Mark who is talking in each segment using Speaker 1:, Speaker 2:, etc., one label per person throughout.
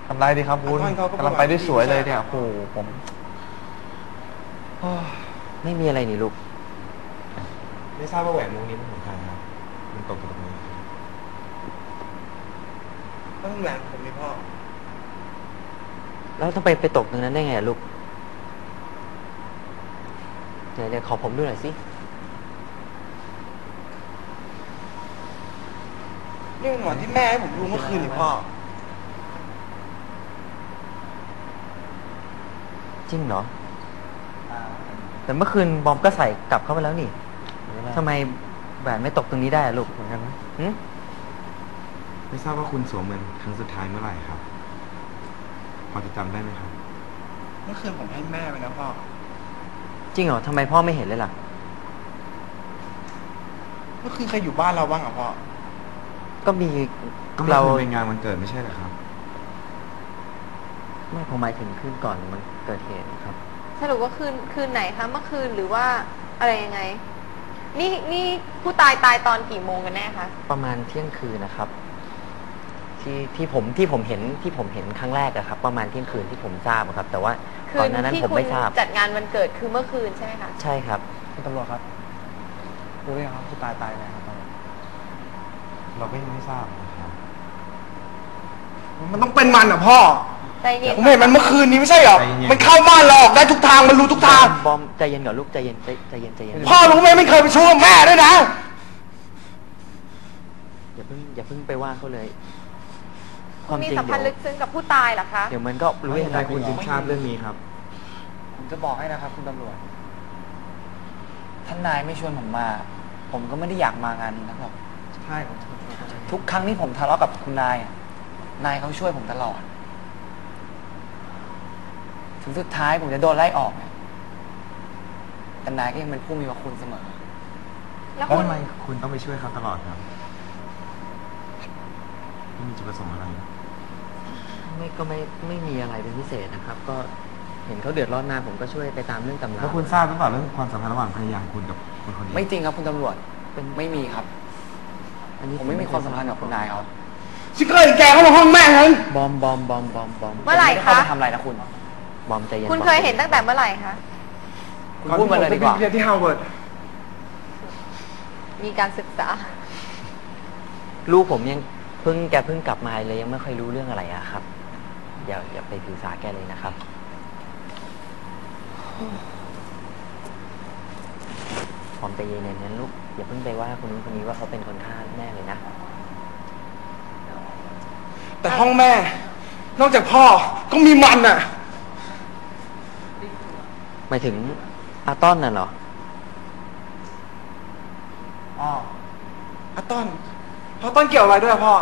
Speaker 1: ทำไรดีครับคุณกำลังไปได้สวยเลยเนี่ยโอ้โหผม
Speaker 2: ไม่มีอะไรนี่ลูก
Speaker 3: ไม่ทราบว่าแหวนวงนี้เป็นของใครครับมันตกอยู่ตรงนี้
Speaker 4: ต้องแหวนผมนี่พ่อ
Speaker 2: แล้วทำไมไปตกตรงนั้นได้ไงลูกเดี๋ยวขอผมดูหน่อยสิ
Speaker 4: นี่เป็นหมอนที่แม่ให้ผมดูเมื่อคืนนี่พ่อ
Speaker 2: จริงเหรอแต่เมื่อคืนบอมก็ใส่กลับเข้าไปแล้วนี่ทำไมแหวนไม่ตกตรงนี้ได้ลูกเหมือนกันนะ
Speaker 3: ไม่ทราบว่าคุณสวมมันครั้งสุดท้ายเมื่อไหร่ครับพอจะจำได้ไหมครับ
Speaker 4: เมื่อคืนผมให้แม่ไปนะพ่อ
Speaker 2: จริงเหรอทำไมพ่อไม่เห็นเลยล่ะ
Speaker 4: เมื่อคืนใครอยู่บ้านเราบ้างอ่ะพ่อ
Speaker 2: ก็มี
Speaker 3: เราเป็นงานวันเกิดไม่ใช่เหรอครับ
Speaker 2: ไม่ผมหมายถึงคืนก่อนมันเกิดเหตุครับ
Speaker 5: สรุปว่าคืนไหนคะเมื่อคืนหรือว่าอะไรยังไงนี่ผู้ตายตอนกี่โมงกันแน่คะ
Speaker 2: ประมาณเที่ยงคืนนะครับที่ผมเห็นครั้งแรกอะครับประมาณเที่ยงคืนที่ผมทราบครับแต่ว่าตอนนั้นผมไม่ทราบ
Speaker 5: จัดงานวันเกิดคือเมื่อคืนใช่ไหมคะ
Speaker 2: ใช่ครับ
Speaker 1: คุณตำรวจครับรู้หรือยังครับผู้ตายตายไหนครับ
Speaker 3: เราก็ยังไม่ทราบนะครับ
Speaker 4: มันต้องเป็นมันอ่ะพ่อ
Speaker 5: ใจเย็น
Speaker 4: ผมเห็นมันเมื่อคืนนี้ไม่ใช่หรอมันเข้าบ้านเราออกได้ทุกทางมันรู้ทุกทาง
Speaker 2: บอมใจเย็นก่อนลูกใจเย็น
Speaker 4: พ่อรู้ไหมไม่เคยไปช่วยแม่ด้วยนะ
Speaker 2: อย่าเพิ่งไปว่าเขาเลย
Speaker 5: คุณมีสัมพันธ์ลึกซึ้งกับผู้ตายเหรอคะ
Speaker 2: เดี๋ยวมันก็รู้เองได้
Speaker 3: คุณจึงทราบเรื่องนี้ครับ
Speaker 1: ผมจะบอกให้นะครับคุณตำรวจท่านนายไม่ชวนผมมาผมก็ไม่ได้อยากมางานนี้นะครับใช่ทุกครั้งที่ผมทะเลาะกับคุณนายนายเขาช่วยผมตลอดถึงสุดท้ายผมจะโดนไล่ออกแต่นายก็ยังเป็นผู้มีพระคุณเสมอ
Speaker 3: แล้วทำไมคุณต้องไปช่วยเขาตลอดครับไม่มีจุดประสงค์อะไร
Speaker 2: ไม่มีอะไรเป็นพิเศษนะครับก็เห็นเขาเดือดร้อนมาผมก็ช่วยไปตามเรื่องตำรา
Speaker 3: แล้วคุณทราบหรือเปล่าเรื่องความสัมพันธ์ระหว่างภรรยาคุณกับคนคนนี้
Speaker 1: ไม่จริงครับคุณตำรวจไม่มีครับผมไม่มีความสัมพันธ์กับคุณนายเขา
Speaker 4: ชิคเกอร์แกเข้ามาห้องแม่ฉัน
Speaker 2: บอม
Speaker 5: เมื่อไหร่คะ
Speaker 1: ทำอะไรนะคุณ
Speaker 2: บอมใจเย็น
Speaker 5: คุณเคยเห็นตั้งแต่เมื่อไหร่คะ
Speaker 1: คุณพูดมาเลยดีกว่า
Speaker 4: เรียนที่ฮาร์วาร์ด
Speaker 5: มีการศึกษา
Speaker 2: ลูกผมยังแกเพิ่งกลับมาเลยยังไม่ค่อยรู้เรื่องอะไรอะครับอย่าไปถือสาแกเลยนะครับบอมใจเย็นนั้นลูกอย่าเพิ่งไปว่าคนนู้นคนนี้ว่าเขาเป็นคนฆ่าแม่เลยนะ
Speaker 4: แต่ห้องแม่นอกจากพ่อก็มีมันอ่ะ
Speaker 2: หมายถึงอาต้อนน่ะเหรอ
Speaker 4: อาต้นเกี่ยวอะไรด้วยพ่อ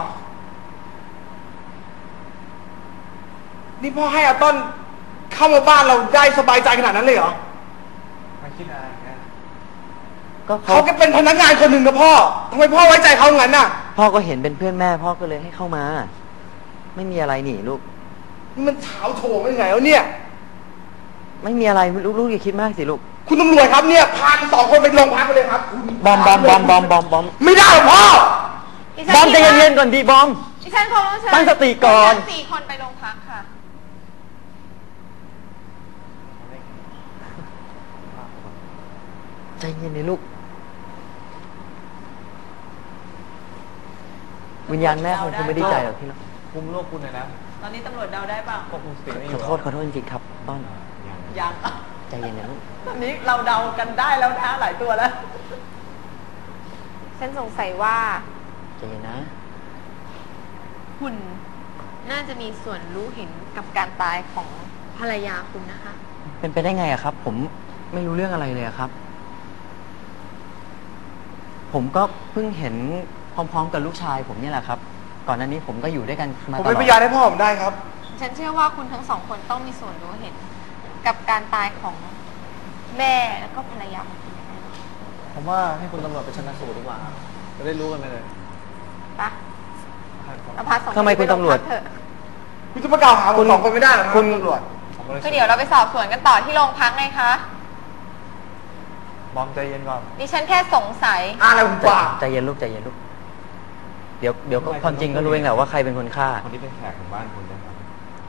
Speaker 4: นี่พ่อให้อาต้นเข้ามาบ้านเราได้สบายใจขนาดนั้นเลยเหรอ
Speaker 1: ไม่คิดอะไรนะ
Speaker 4: ก็เขาก็เป็นพนักงานคนหนึ่งนะพ่อทำไมพ่อไว้ใจเขางั้นน่ะ
Speaker 2: พ่อก็เห็นเป็นเพื่อนแม่พ่อก็เลยให้เข้ามาไม่มีอะไรนี่ลูก
Speaker 4: นี่มันเฉาโฉงยังไงแล้วเนี่ย
Speaker 2: ไม่มีอะไรลูกอย่าคิดมากสิลูก
Speaker 4: คุณตำรวจครับเนี่ยพาสองคนไปโรงพักไปเลยครับ
Speaker 2: บอม
Speaker 4: ไม่ได้หรอพ่
Speaker 2: อบอมใจเย็นๆก่อนดีบอม
Speaker 5: ดิฉันคงต้องเชิญ
Speaker 2: ตั้งสติก่อน
Speaker 5: 4 คนไปโรงพักค่ะ
Speaker 2: ใจเย็นๆลูกวิญญาณแม่คงไม่ได้ใจหรอกที่เรา
Speaker 1: คุมโรคคุณเลยนะ
Speaker 5: ตอนนี้ตำรวจเดาได้เปล่า
Speaker 2: ขอโทษจริงๆครับต้น
Speaker 5: ยัง
Speaker 2: ใจเย็นนะลูก
Speaker 5: ตอนนี้เราเดากันได้แล้วนะหลายตัวแล้วฉันสงสัยว่า
Speaker 2: ใจเย็นนะ
Speaker 5: คุณน่าจะมีส่วนรู้เห็นกับการตายของภรรยาคุณนะคะ
Speaker 2: เป็นไปได้ไงอะครับผมไม่รู้เรื่องอะไรเลยครับผมก็เพิ่งเห็นพร้อมๆกับลูกชายผมนี่แหละครับก่อนหน้านี้ผมก็อยู่ด้วยกันมาตลอด
Speaker 4: ผมเป็นพยานให้พ่อผมได้ครับ
Speaker 5: ฉันเชื่อว่าคุณทั้ง2 คนต้องมีส่วนรู้เห็นกับการตายของแม่แล้วก็ภรรยาของคุณ
Speaker 1: ผมว่าให้คุณตำรวจไปชันสูตรดีกว่าจะได้รู้กันไปเลย
Speaker 5: ปะพา2 คน
Speaker 2: ทำไมคุณตำรวจ
Speaker 4: คุณจะมากล่าวหาผม2 คนไม่ได้หรอคุณตำรวจ
Speaker 5: ก็เดี๋ยวเราไปสอบสวนกันต่อที่โรงพักไงคะ
Speaker 1: บอมใจเย็นก่อน
Speaker 5: ดิฉันแค่สงสัย
Speaker 4: อะไรผมกว่า
Speaker 2: ใจเย็นลูกเดี๋ยวก็ความจริงก็รู้เองแหละว่าใครเป็นคนฆ่า
Speaker 3: คนที่เป็นแขกของบ้านคุณนะครับ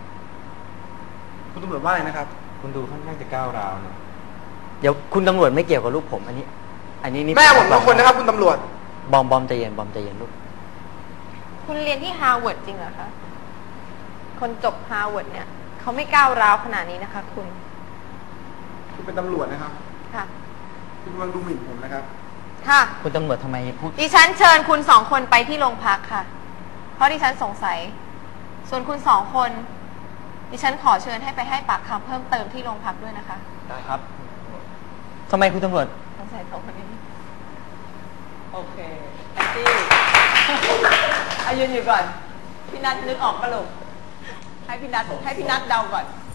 Speaker 4: คุณตำรวจว่าอะไรนะครับ
Speaker 3: คุณดูค่อนข้างจะก้าวร้าวนะ
Speaker 2: เดี๋ยวคุณตำรวจไม่เกี่ยวกับลูกผม อันนี้นี่
Speaker 4: แม่ผมเป็นคนนะครับ คุณตำรวจ
Speaker 2: บอมใจเย็นลูก
Speaker 5: คุณเรียนที่ฮาร์วาร์ดจริงเหรอคะ คนจบฮาร์วาร์ดเนี่ยเขาไม่ก้าวร้าวขนาดนี้นะคะ คุณ
Speaker 4: คุณเป็นตำรวจนะครับ
Speaker 5: ค่ะ
Speaker 4: คุณกำลังดูหมิ่นผมนะครับ
Speaker 5: ค่ะ
Speaker 2: คุณตำรวจทำไมพูด
Speaker 5: ดิฉันเชิญคุณสองคนไปที่โรงพักค่ะ เพราะดิฉันสงสัย ส่วนคุณสองคน ดิฉันขอเชิญให้ไปให้ปากคำเพิ่มเติมที่โรงพักด้วยนะคะ
Speaker 1: ได้ครับ
Speaker 2: ทำไมคุณตำรวจ
Speaker 5: สงสัยสองคนนี้
Speaker 6: โอเคแอนตี้ อายืนอยู่ก่อน พี่นัทนึกออกปะลูกให้พี่นัทเดาก่อน